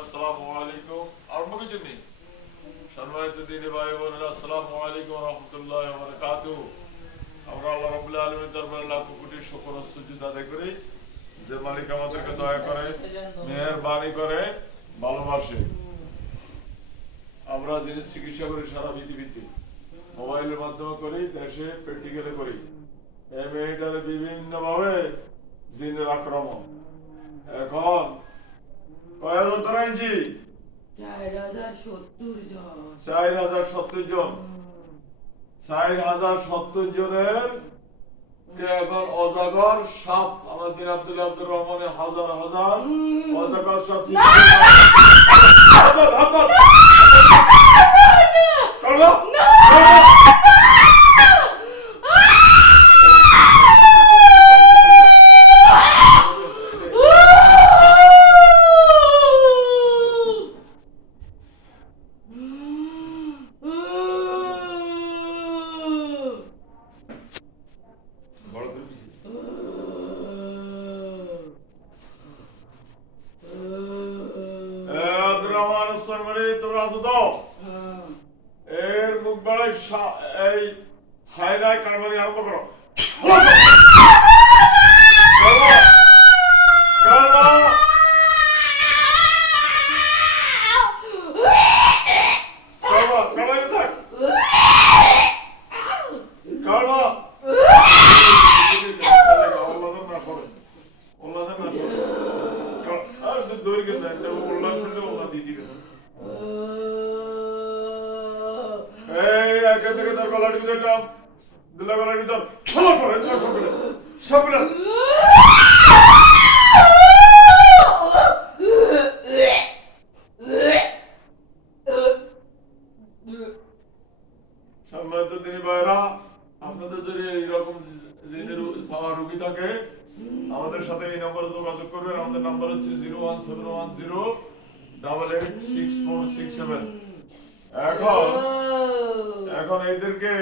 আসসালামু আলাইকুম। আরম্ভ কিছু নেই। সম্মানিত দিনী ভাই বোনেরা, আসসালামু আলাইকুম ওয়া রাহমাতুল্লাহি ওয়া বারাকাতুহু। আমরা আল্লাহ রাব্বুল আলামিনের দরবারে লাখ কোটি শুকর ও সুজুদ আদায় করি, যে মালিক আমাদেরকে দয়া করে, মেহেরবানি করে, ভালোবাসে। আমরা জিনিস চিকিৎসা করি সারা পৃথিবীতে, মোবাইলের মাধ্যমে করি, দেশে প্র্যাকটিক্যালে করি। এই মেয়েটারে বিভিন্ন ভাবে জিনের আক্রমণ। এখন কয় হাজার তোরা ইঞ্চি? 4070 জন। 4070 জনের এখন অজাগর সাপ, আমার জিন আব্দুর রহমানের হাজার হাজার অজাগর সাপ এর মুখ বাড়ায় এই হায়রায় কারবারি আরম্ভ করো। আপনাদের যদি এইরকম রোগী থাকে আমাদের সাথে এই নম্বরে যোগাযোগ করবেন। আমাদের নাম্বার হচ্ছে 01710886467। এখন এদেরকে